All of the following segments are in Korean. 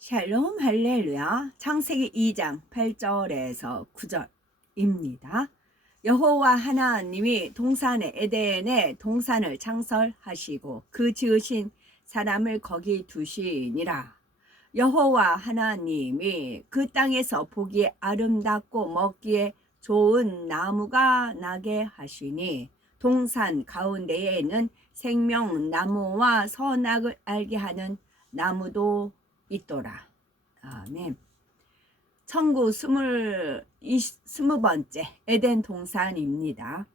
샬롬 할렐루야. 창세기 2장 8절에서 9절입니다. 여호와 하나님이 동산의 에덴에 동산을 창설하시고 그 지으신 사람을 거기 두시니라. 여호와 하나님이 그 땅에서 보기에 아름답고 먹기에 좋은 나무가 나게 하시니 동산 가운데에 있는 생명나무와 선악을 알게 하는 나무도 있더라. 아멘. 천국 20번째 에덴 동산입니다.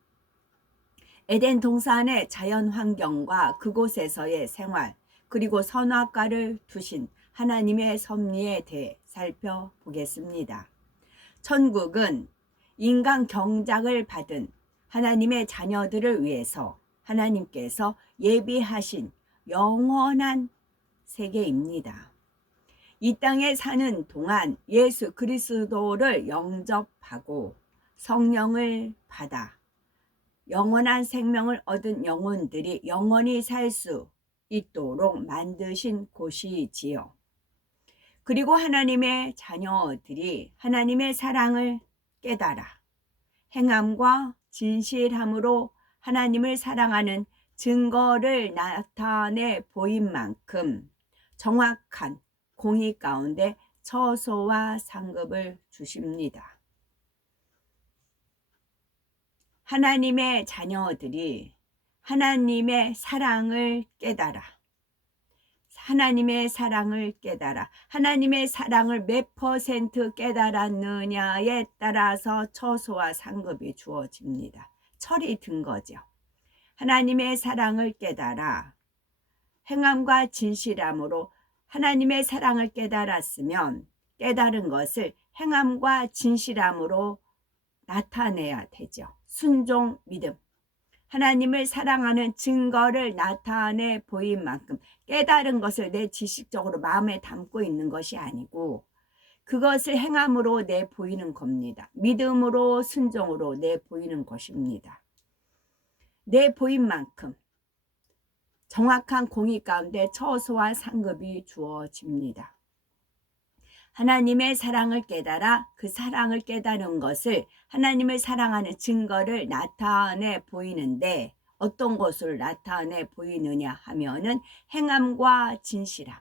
에덴 동산의 자연 환경과 그곳에서의 생활, 그리고 선악과를 두신 하나님의 섭리에 대해 살펴보겠습니다. 천국은 인간 경작을 받은 하나님의 자녀들을 위해서 하나님께서 예비하신 영원한 세계입니다. 이 땅에 사는 동안 예수 그리스도를 영접하고 성령을 받아 영원한 생명을 얻은 영혼들이 영원히 살 수 있도록 만드신 곳이지요. 그리고 하나님의 자녀들이 하나님의 사랑을 깨달아 행함과 진실함으로 하나님을 사랑하는 증거를 나타내 보인 만큼 정확한 공의 가운데 처소와 상급을 주십니다. 하나님의 자녀들이 하나님의 사랑을 깨달아 하나님의 사랑을 몇 퍼센트 깨달았느냐에 따라서 처소와 상급이 주어집니다. 철이 든 거죠. 하나님의 사랑을 깨달아 행함과 진실함으로 하나님의 사랑을 깨달았으면 깨달은 것을 행함과 진실함으로 나타내야 되죠. 순종, 믿음. 하나님을 사랑하는 증거를 나타내 보인 만큼 깨달은 것을 내 지식적으로 마음에 담고 있는 것이 아니고 그것을 행함으로 내 보이는 겁니다. 믿음으로 순종으로 내 보이는 것입니다. 내 보인 만큼 정확한 공의 가운데 처소와 상급이 주어집니다. 하나님의 사랑을 깨달아 그 사랑을 깨달은 것을 하나님을 사랑하는 증거를 나타내 보이는데 어떤 것을 나타내 보이느냐 하면은 행함과 진실함.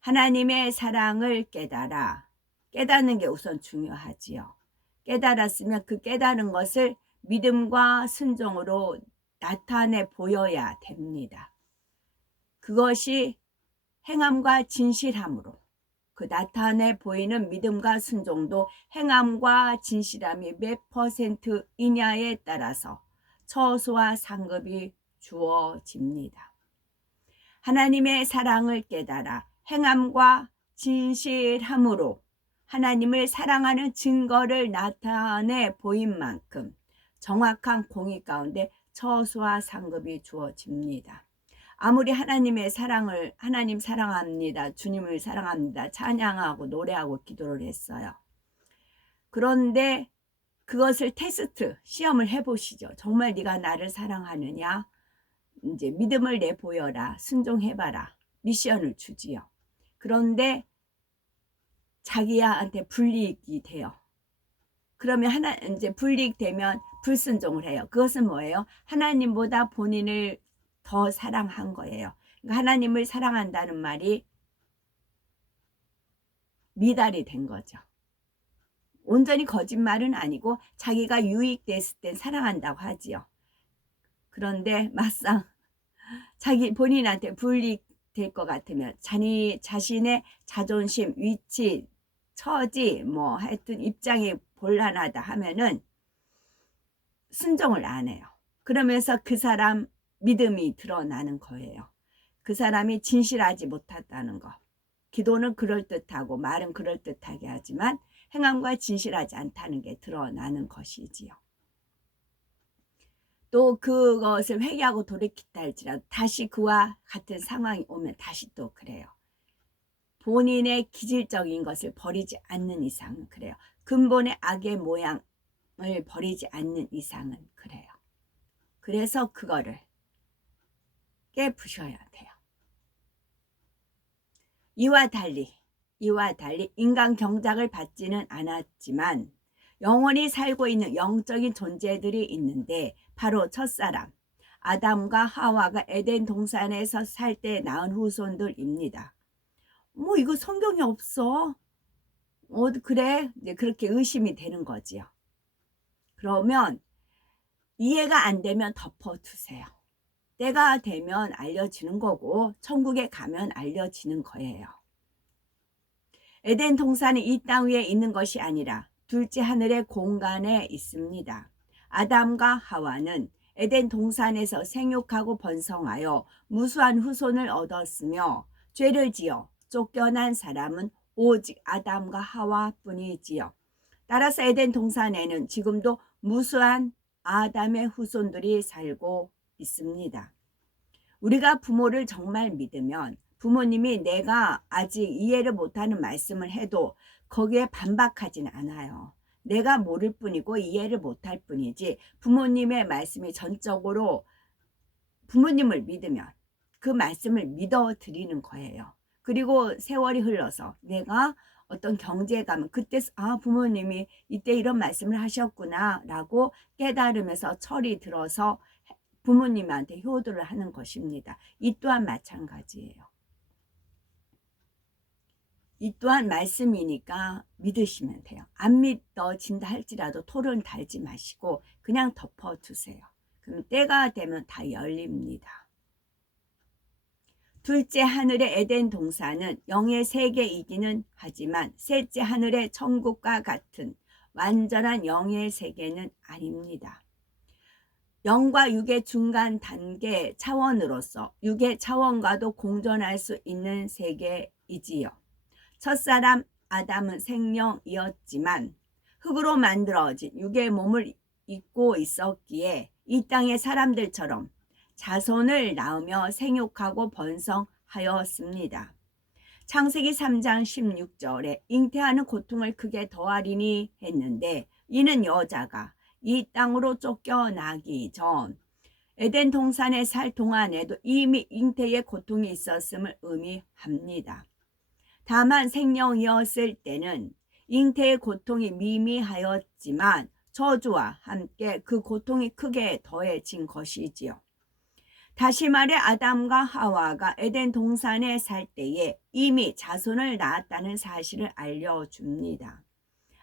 하나님의 사랑을 깨닫는 게 우선 중요하지요. 깨달았으면 그 깨달은 것을 믿음과 순종으로 나타내 보여야 됩니다. 그것이 행함과 진실함으로 그 나타내 보이는 믿음과 순종도 행함과 진실함이 몇 퍼센트이냐에 따라서 처소와 상급이 주어집니다. 하나님의 사랑을 깨달아 행함과 진실함으로 하나님을 사랑하는 증거를 나타내 보인 만큼 정확한 공의 가운데 처소와 상급이 주어집니다. 아무리 하나님 사랑합니다, 주님을 사랑합니다, 찬양하고 노래하고 기도를 했어요. 그런데 그것을 시험을 해보시죠. 정말 네가 나를 사랑하느냐? 이제 믿음을 내보여라, 순종해봐라, 미션을 주지요. 그런데 자기한테 불이익이 돼요. 그러면 이제 불이익되면 불순종을 해요. 그것은 뭐예요? 하나님보다 본인을 더 사랑한 거예요. 그러니까 하나님을 사랑한다는 말이 미달이 된 거죠. 온전히 거짓말은 아니고 자기가 유익됐을 땐 사랑한다고 하지요. 그런데 막상 자기 본인한테 불이익될 것 같으면 자신의 자존심, 위치, 처지, 하여튼 입장이 곤란하다 하면은 순종을 안 해요. 그러면서 그 사람 믿음이 드러나는 거예요. 그 사람이 진실하지 못했다는 거. 기도는 그럴듯하고 말은 그럴듯하게 하지만 행함과 진실하지 않다는 게 드러나는 것이지요. 또 그것을 회개하고 돌이켰다 할지라도 다시 그와 같은 상황이 오면 다시 또 그래요. 본인의 기질적인 것을 버리지 않는 이상은 그래요. 근본의 악의 모양을 버리지 않는 이상은 그래요. 그래서 그거를 깨부셔야 돼요. 이와 달리 인간 경작을 받지는 않았지만 영원히 살고 있는 영적인 존재들이 있는데 바로 첫사람 아담과 하와가 에덴 동산에서 살 때 낳은 후손들입니다. 뭐 이거 성경에 없어. 그래? 이제 그렇게 의심이 되는 거지요. 그러면 이해가 안 되면 덮어두세요. 때가 되면 알려지는 거고 천국에 가면 알려지는 거예요. 에덴 동산이 이 땅 위에 있는 것이 아니라 둘째 하늘의 공간에 있습니다. 아담과 하와는 에덴 동산에서 생육하고 번성하여 무수한 후손을 얻었으며 죄를 지어 쫓겨난 사람은 오직 아담과 하와뿐이지요. 따라서 에덴 동산에는 지금도 무수한 아담의 후손들이 살고 있습니다. 우리가 부모를 정말 믿으면 부모님이 내가 아직 이해를 못하는 말씀을 해도 거기에 반박하지는 않아요. 내가 모를 뿐이고 이해를 못할 뿐이지 부모님의 말씀이 전적으로 부모님을 믿으면 그 말씀을 믿어드리는 거예요. 그리고 세월이 흘러서 내가 어떤 경지에 가면 그때 부모님이 이때 이런 말씀을 하셨구나 라고 깨달으면서 철이 들어서 부모님한테 효도를 하는 것입니다. 이 또한 마찬가지예요. 이 또한 말씀이니까 믿으시면 돼요. 안 믿어진다 할지라도 토를 달지 마시고 그냥 덮어두세요. 그럼 때가 되면 다 열립니다. 둘째 하늘의 에덴 동산은 영의 세계이기는 하지만 셋째 하늘의 천국과 같은 완전한 영의 세계는 아닙니다. 영과 육의 중간 단계 차원으로서 육의 차원과도 공존할 수 있는 세계이지요. 첫사람 아담은 생령이었지만 흙으로 만들어진 육의 몸을 입고 있었기에 이 땅의 사람들처럼 자손을 낳으며 생육하고 번성하였습니다. 창세기 3장 16절에 잉태하는 고통을 크게 더하리니 했는데 이는 여자가 이 땅으로 쫓겨나기 전 에덴 동산에 살 동안에도 이미 잉태의 고통이 있었음을 의미합니다. 다만 생령이었을 때는 잉태의 고통이 미미하였지만 저주와 함께 그 고통이 크게 더해진 것이지요. 다시 말해 아담과 하와가 에덴 동산에 살 때에 이미 자손을 낳았다는 사실을 알려줍니다.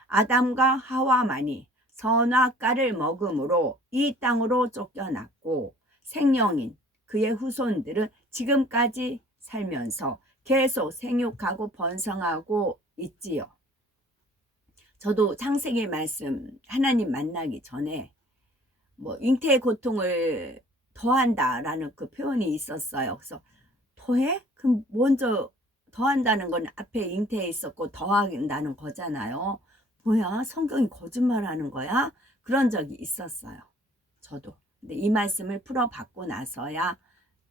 아담과 하와만이 선악과를 먹음으로 이 땅으로 쫓겨났고 생령인 그의 후손들은 지금까지 살면서 계속 생육하고 번성하고 있지요. 저도 창세기 말씀 하나님 만나기 전에 잉태의 고통을 더한다라는 그 표현이 있었어요. 그래서 더해? 그럼 먼저 더한다는 건 앞에 잉태에 있었고 더한다는 거잖아요. 뭐야? 성경이 거짓말하는 거야? 그런 적이 있었어요. 저도. 근데 이 말씀을 풀어받고 나서야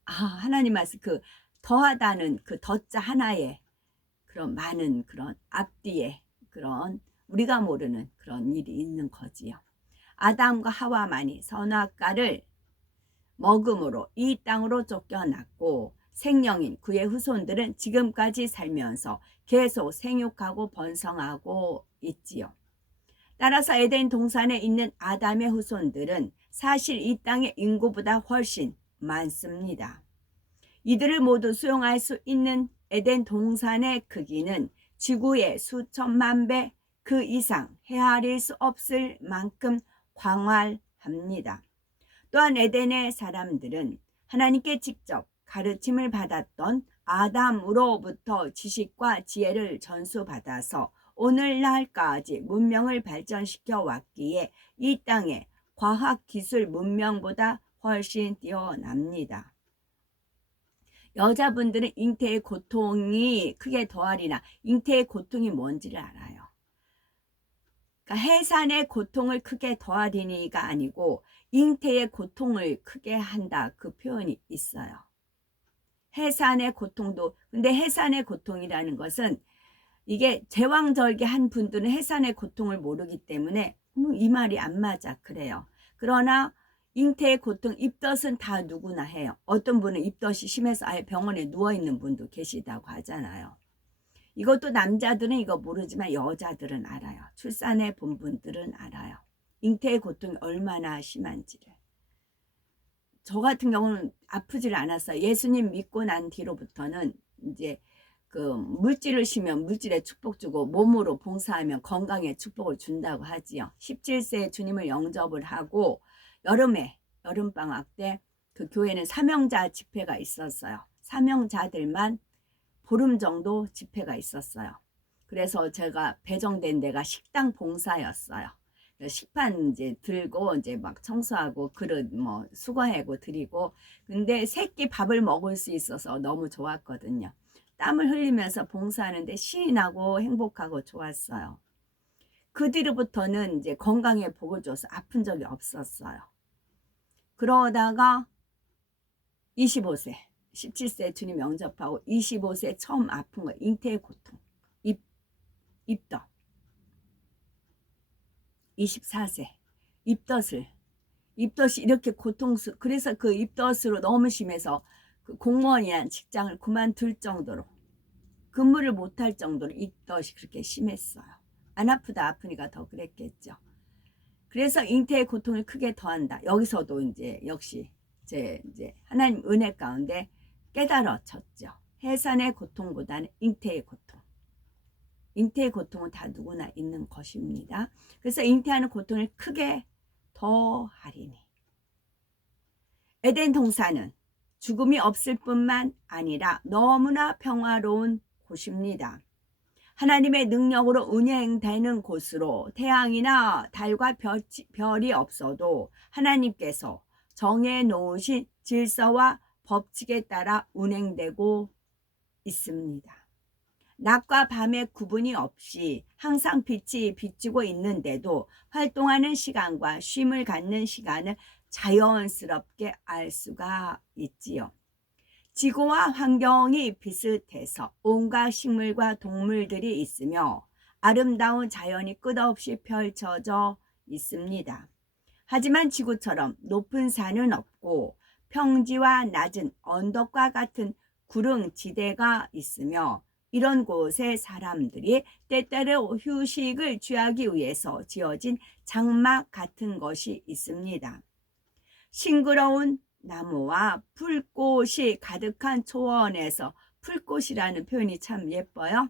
하나님 말씀 그 더하다는 그 더자 하나에 그런 많은 그런 앞뒤에 그런 우리가 모르는 그런 일이 있는 거지요. 아담과 하와만이 선악과를 먹음으로 이 땅으로 쫓겨났고 생령인 그의 후손들은 지금까지 살면서 계속 생육하고 번성하고 있지요. 따라서 에덴 동산에 있는 아담의 후손들은 사실 이 땅의 인구보다 훨씬 많습니다. 이들을 모두 수용할 수 있는 에덴 동산의 크기는 지구의 수천만 배 그 이상 헤아릴 수 없을 만큼 광활합니다. 또한 에덴의 사람들은 하나님께 직접 가르침을 받았던 아담으로부터 지식과 지혜를 전수받아서 오늘날까지 문명을 발전시켜 왔기에 이 땅의 과학기술 문명보다 훨씬 뛰어납니다. 여자분들은 잉태의 고통이 크게 더하리나 잉태의 고통이 뭔지를 알아요. 그러니까 해산의 고통을 크게 더하리니가 아니고 잉태의 고통을 크게 한다 그 표현이 있어요. 해산의 고통도 근데 해산의 고통이라는 것은 이게 제왕절개한 분들은 해산의 고통을 모르기 때문에 이 말이 안 맞아 그래요. 그러나 잉태의 고통, 입덧은 다 누구나 해요. 어떤 분은 입덧이 심해서 아예 병원에 누워있는 분도 계시다고 하잖아요. 이것도 남자들은 이거 모르지만 여자들은 알아요. 출산해 본 분들은 알아요. 잉태의 고통이 얼마나 심한지를. 저 같은 경우는 아프질 않았어요. 예수님 믿고 난 뒤로부터는 이제 그 물질을 쉬면 물질에 축복 주고 몸으로 봉사하면 건강에 축복을 준다고 하지요. 17세에 주님을 영접을 하고 여름방학 때 그 교회는 사명자 집회가 있었어요. 사명자들만 보름 정도 집회가 있었어요. 그래서 제가 배정된 데가 식당 봉사였어요. 식판 이제 들고 이제 막 청소하고 그릇 뭐 수거하고 드리고, 근데 새끼 밥을 먹을 수 있어서 너무 좋았거든요. 땀을 흘리면서 봉사하는데 신이 나고 행복하고 좋았어요. 그 뒤로부터는 이제 건강에 복을 줘서 아픈 적이 없었어요. 그러다가 25세 17세 주님 영접하고 25세 처음 아픈 거 잉태의 고통, 입덧. 24세 입덧이 이렇게 그래서 그 입덧으로 너무 심해서 그 공무원이란 직장을 그만둘 정도로, 근무를 못할 정도로 입덧이 그렇게 심했어요. 안 아프다 아프니까 더 그랬겠죠. 그래서 잉태의 고통을 크게 더한다. 여기서도 이제 역시 이제 하나님 은혜 가운데 깨달아졌죠. 해산의 고통보다는 잉태의 고통. 잉태의 고통은 다 누구나 있는 것입니다. 그래서 잉태하는 고통을 크게 더하리니. 에덴 동산은 죽음이 없을 뿐만 아니라 너무나 평화로운 곳입니다. 하나님의 능력으로 운행되는 곳으로 태양이나 달과 별이 없어도 하나님께서 정해 놓으신 질서와 법칙에 따라 운행되고 있습니다. 낮과 밤의 구분이 없이 항상 빛이 비추고 있는데도 활동하는 시간과 쉼을 갖는 시간을 자연스럽게 알 수가 있지요. 지구와 환경이 비슷해서 온갖 식물과 동물들이 있으며 아름다운 자연이 끝없이 펼쳐져 있습니다. 하지만 지구처럼 높은 산은 없고 평지와 낮은 언덕과 같은 구릉지대가 있으며 이런 곳에 사람들이 때때로 휴식을 취하기 위해서 지어진 장막 같은 것이 있습니다. 싱그러운 나무와 풀꽃이 가득한 초원에서, 풀꽃이라는 표현이 참 예뻐요.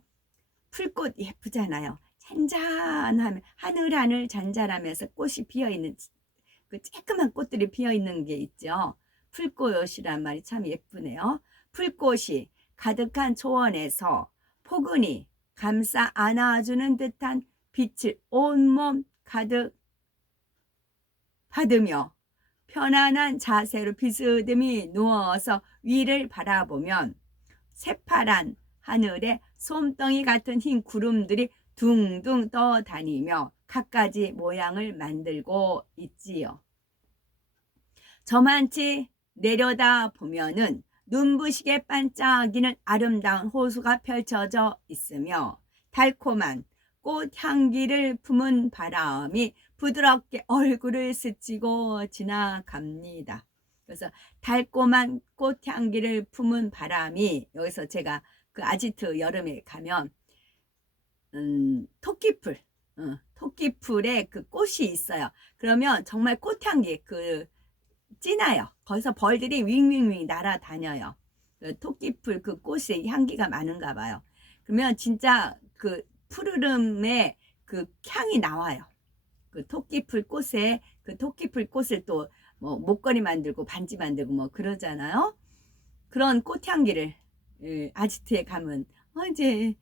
풀꽃 예쁘잖아요. 잔잔하면 하늘하늘 잔잔하면서 꽃이 피어있는, 그 쬐끄만 꽃들이 피어있는 게 있죠. 풀꽃이란 말이 참 예쁘네요. 풀꽃이 가득한 초원에서 포근히 감싸 안아주는 듯한 빛을 온몸 가득 받으며 편안한 자세로 비스듬히 누워서 위를 바라보면 새파란 하늘에 솜덩이 같은 흰 구름들이 둥둥 떠다니며 갖가지 모양을 만들고 있지요. 저만치 내려다 보면은 눈부시게 반짝이는 아름다운 호수가 펼쳐져 있으며 달콤한 꽃향기를 품은 바람이 부드럽게 얼굴을 스치고 지나갑니다. 그래서 달콤한 꽃향기를 품은 바람이, 여기서 제가 그 아지트 여름에 가면 토끼풀에 그 꽃이 있어요. 그러면 정말 꽃향기 진해요. 거기서 벌들이 윙윙윙 날아다녀요. 그 토끼풀 그 꽃에 향기가 많은가 봐요. 그러면 진짜 그 푸르름의 그 향이 나와요. 그 토끼풀 꽃을 또 뭐 목걸이 만들고 반지 만들고 뭐 그러잖아요. 그런 꽃향기를 아지트에 가면 이제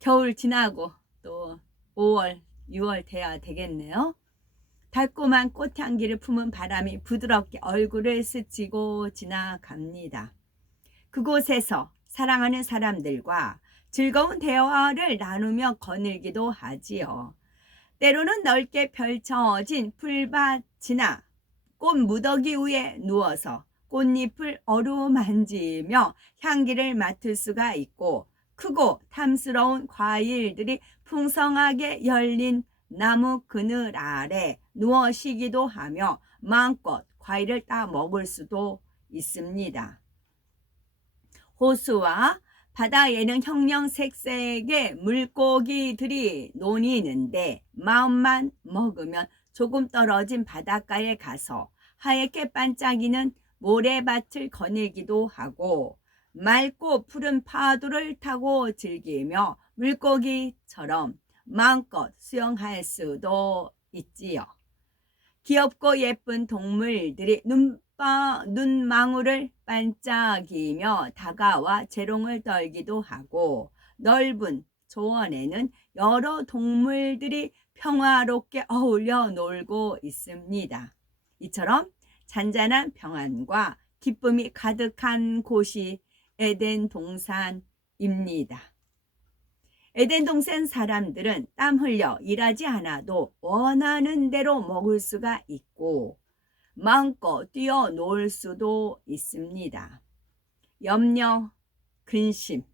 겨울 지나고 또 5월, 6월 돼야 되겠네요. 달콤한 꽃향기를 품은 바람이 부드럽게 얼굴을 스치고 지나갑니다. 그곳에서 사랑하는 사람들과 즐거운 대화를 나누며 거닐기도 하지요. 때로는 넓게 펼쳐진 풀밭이나 꽃 무더기 위에 누워서 꽃잎을 어루만지며 향기를 맡을 수가 있고, 크고 탐스러운 과일들이 풍성하게 열린 나무 그늘 아래 누워 쉬기도 하며 마음껏 과일을 따 먹을 수도 있습니다. 호수와 바다에는 형형색색의 물고기들이 논이는데 마음만 먹으면 조금 떨어진 바닷가에 가서 하얗게 반짝이는 모래밭을 거닐기도 하고 맑고 푸른 파도를 타고 즐기며 물고기처럼 마음껏 수영할 수도 있지요. 귀엽고 예쁜 동물들이 눈망울을 반짝이며 다가와 재롱을 떨기도 하고 넓은 조원에는 여러 동물들이 평화롭게 어울려 놀고 있습니다. 이처럼 잔잔한 평안과 기쁨이 가득한 곳이 에덴 동산입니다. 에덴 동산 사람들은 땀 흘려 일하지 않아도 원하는 대로 먹을 수가 있고 마음껏 뛰어놀 수도 있습니다. 염려, 근심,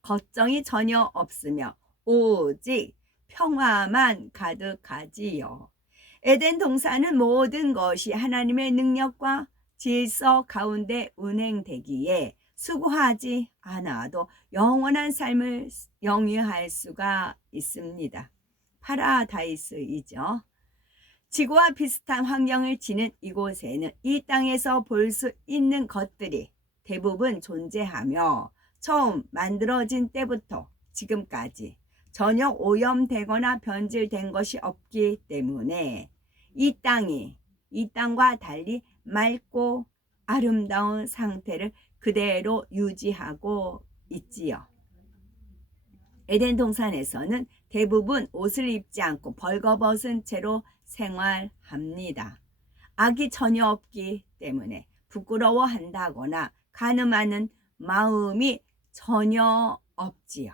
걱정이 전혀 없으며 오직 평화만 가득하지요. 에덴 동산은 모든 것이 하나님의 능력과 질서 가운데 운행되기에 수고하지 않아도 영원한 삶을 영위할 수가 있습니다. 파라다이스이죠. 지구와 비슷한 환경을 지닌 이곳에는 이 땅에서 볼 수 있는 것들이 대부분 존재하며 처음 만들어진 때부터 지금까지 전혀 오염되거나 변질된 것이 없기 때문에 이 땅과 달리 맑고 아름다운 상태를 그대로 유지하고 있지요. 에덴 동산에서는 대부분 옷을 입지 않고 벌거벗은 채로 생활합니다. 악이 전혀 없기 때문에 부끄러워한다거나 가늠하는 마음이 전혀 없지요.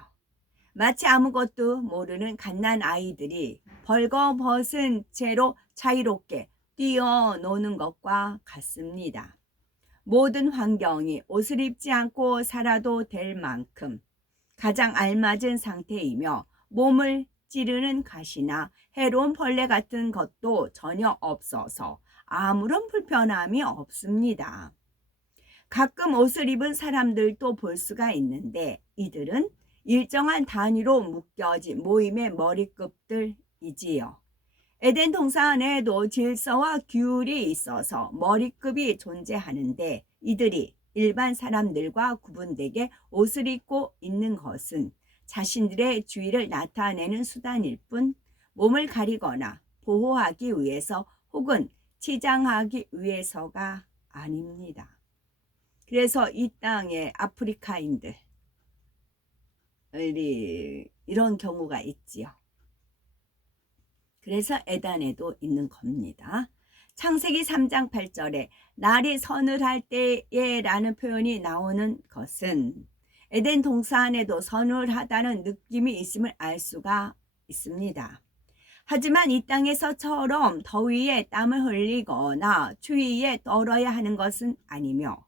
마치 아무것도 모르는 갓난 아이들이 벌거벗은 채로 자유롭게 뛰어노는 것과 같습니다. 모든 환경이 옷을 입지 않고 살아도 될 만큼 가장 알맞은 상태이며 몸을 찌르는 가시나 해로운 벌레 같은 것도 전혀 없어서 아무런 불편함이 없습니다. 가끔 옷을 입은 사람들도 볼 수가 있는데 이들은 일정한 단위로 묶여진 모임의 머리급들이지요. 에덴 동산에도 질서와 규율이 있어서 머리급이 존재하는데 이들이 일반 사람들과 구분되게 옷을 입고 있는 것은 자신들의 주의를 나타내는 수단일 뿐 몸을 가리거나 보호하기 위해서 혹은 치장하기 위해서가 아닙니다. 그래서 이 땅의 아프리카인들 이런 경우가 있지요. 그래서 에덴에도 있는 겁니다. 창세기 3장 8절에 날이 서늘할 때에 라는 표현이 나오는 것은 에덴 동산에도 서늘하다는 느낌이 있음을 알 수가 있습니다. 하지만 이 땅에서처럼 더위에 땀을 흘리거나 추위에 떨어야 하는 것은 아니며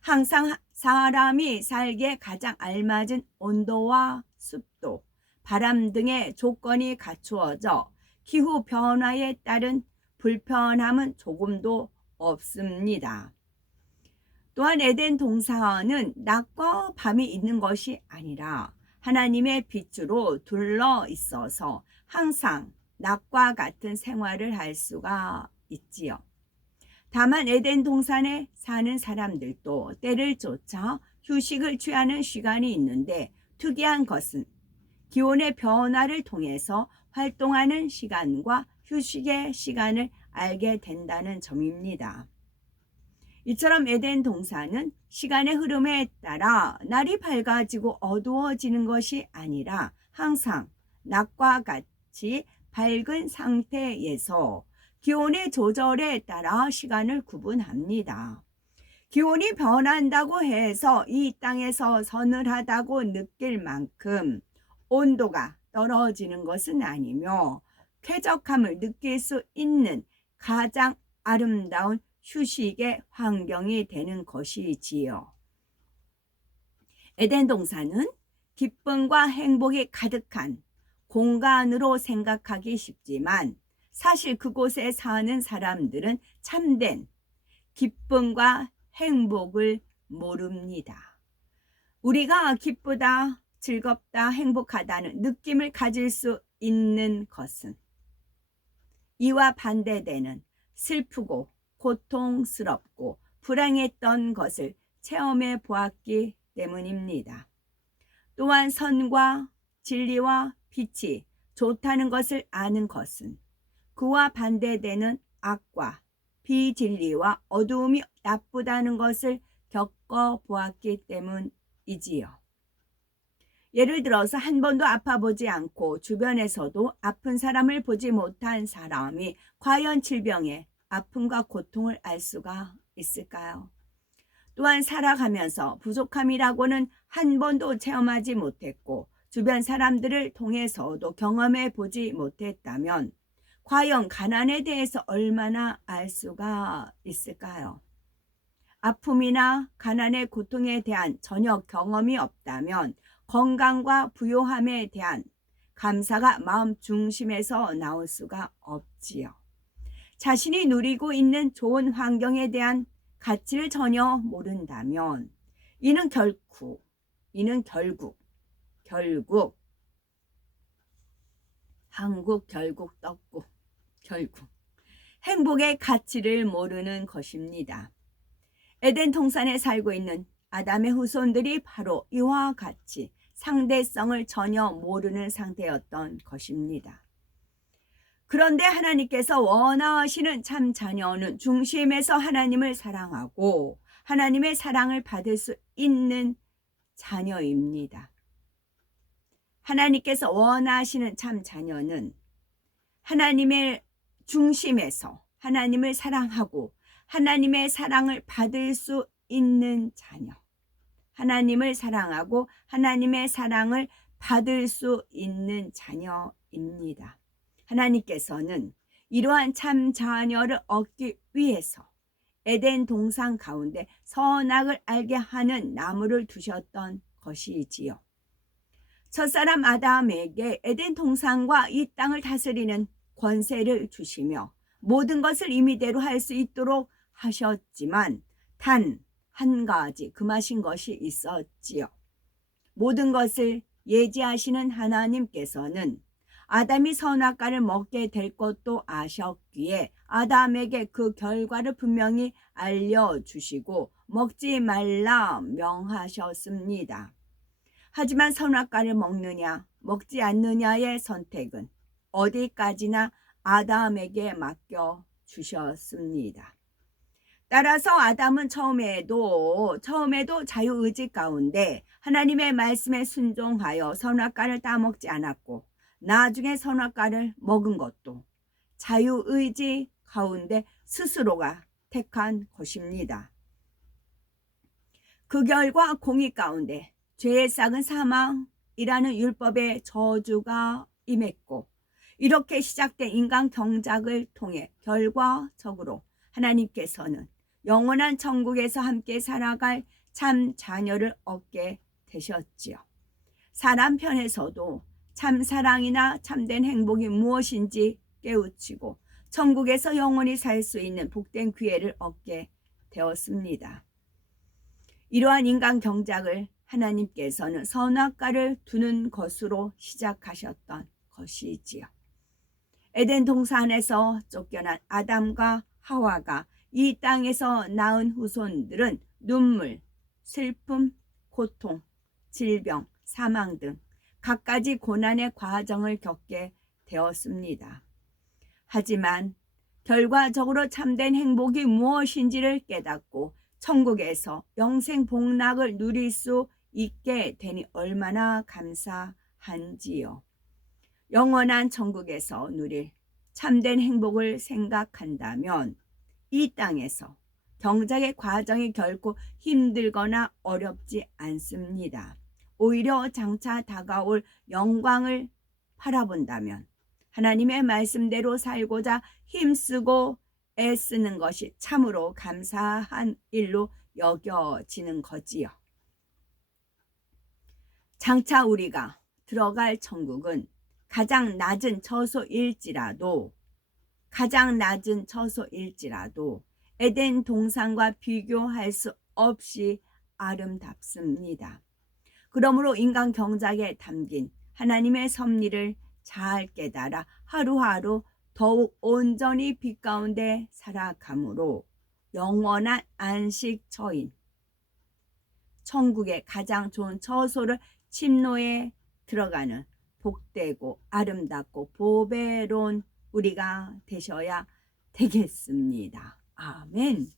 항상 사람이 살기에 가장 알맞은 온도와 습도, 바람 등의 조건이 갖추어져 기후 변화에 따른 불편함은 조금도 없습니다. 또한 에덴 동산은 낮과 밤이 있는 것이 아니라 하나님의 빛으로 둘러 있어서 항상 낮과 같은 생활을 할 수가 있지요. 다만 에덴 동산에 사는 사람들도 때를 쫓아 휴식을 취하는 시간이 있는데 특이한 것은 기온의 변화를 통해서 활동하는 시간과 휴식의 시간을 알게 된다는 점입니다. 이처럼 에덴 동산은 시간의 흐름에 따라 날이 밝아지고 어두워지는 것이 아니라 항상 낮과 같이 밝은 상태에서 기온의 조절에 따라 시간을 구분합니다. 기온이 변한다고 해서 이 땅에서 서늘하다고 느낄 만큼 온도가 떨어지는 것은 아니며 쾌적함을 느낄 수 있는 가장 아름다운 휴식의 환경이 되는 것이지요. 에덴 동산은 기쁨과 행복이 가득한 공간으로 생각하기 쉽지만 사실 그곳에 사는 사람들은 참된 기쁨과 행복을 모릅니다. 우리가 기쁘다, 즐겁다, 행복하다는 느낌을 가질 수 있는 것은 이와 반대되는 슬프고 고통스럽고 불행했던 것을 체험해 보았기 때문입니다. 또한 선과 진리와 빛이 좋다는 것을 아는 것은 그와 반대되는 악과 비진리와 어두움이 나쁘다는 것을 겪어 보았기 때문이지요. 예를 들어서 한 번도 아파보지 않고 주변에서도 아픈 사람을 보지 못한 사람이 과연 질병의 아픔과 고통을 알 수가 있을까요? 또한 살아가면서 부족함이라고는 한 번도 체험하지 못했고 주변 사람들을 통해서도 경험해 보지 못했다면 과연 가난에 대해서 얼마나 알 수가 있을까요? 아픔이나 가난의 고통에 대한 전혀 경험이 없다면 건강과 부요함에 대한 감사가 마음 중심에서 나올 수가 없지요. 자신이 누리고 있는 좋은 환경에 대한 가치를 전혀 모른다면 이는 결국 한국 결국 떡국 결국 행복의 가치를 모르는 것입니다. 에덴 동산에 살고 있는 아담의 후손들이 바로 이와 같이 상대성을 전혀 모르는 상태였던 것입니다. 그런데 하나님께서 원하시는 참 자녀는 중심에서 하나님을 사랑하고 하나님의 사랑을 받을 수 있는 자녀입니다. 하나님께서 원하시는 참 자녀는 하나님의 중심에서 하나님을 사랑하고 하나님의 사랑을 받을 수 있는 자녀. 하나님을 사랑하고 하나님의 사랑을 받을 수 있는 자녀입니다. 하나님께서는 이러한 참 자녀를 얻기 위해서 에덴 동산 가운데 선악을 알게 하는 나무를 두셨던 것이지요. 첫사람 아담에게 에덴 동산과 이 땅을 다스리는 권세를 주시며 모든 것을 임의대로 할 수 있도록 하셨지만 단 한 가지 금하신 것이 있었지요. 모든 것을 예지하시는 하나님께서는 아담이 선악과를 먹게 될 것도 아셨기에 아담에게 그 결과를 분명히 알려주시고 먹지 말라 명하셨습니다. 하지만 선악과를 먹느냐 먹지 않느냐의 선택은 어디까지나 아담에게 맡겨 주셨습니다. 따라서 아담은 처음에도 자유의지 가운데 하나님의 말씀에 순종하여 선악과를 따먹지 않았고 나중에 선악과를 먹은 것도 자유의지 가운데 스스로가 택한 것입니다. 그 결과 공의 가운데 죄의 싹은 사망이라는 율법의 저주가 임했고 이렇게 시작된 인간 경작을 통해 결과적으로 하나님께서는 영원한 천국에서 함께 살아갈 참 자녀를 얻게 되셨지요. 사람 편에서도 참 사랑이나 참된 행복이 무엇인지 깨우치고 천국에서 영원히 살 수 있는 복된 기회를 얻게 되었습니다. 이러한 인간 경작을 하나님께서는 선악과를 두는 것으로 시작하셨던 것이지요. 에덴 동산에서 쫓겨난 아담과 하와가 이 땅에서 낳은 후손들은 눈물, 슬픔, 고통, 질병, 사망 등 갖가지 고난의 과정을 겪게 되었습니다. 하지만 결과적으로 참된 행복이 무엇인지를 깨닫고 천국에서 영생 복락을 누릴 수 있게 되니 얼마나 감사한지요. 영원한 천국에서 누릴 참된 행복을 생각한다면 이 땅에서 경작의 과정이 결코 힘들거나 어렵지 않습니다. 오히려 장차 다가올 영광을 바라본다면 하나님의 말씀대로 살고자 힘쓰고 애쓰는 것이 참으로 감사한 일로 여겨지는 거지요. 장차 우리가 들어갈 천국은 가장 낮은 처소일지라도 에덴 동산과 비교할 수 없이 아름답습니다. 그러므로 인간 경작에 담긴 하나님의 섭리를 잘 깨달아 하루하루 더욱 온전히 빛 가운데 살아감으로 영원한 안식처인 천국의 가장 좋은 처소를 침노에 들어가는 복되고 아름답고 보배로운 우리가 되셔야 되겠습니다. 아멘.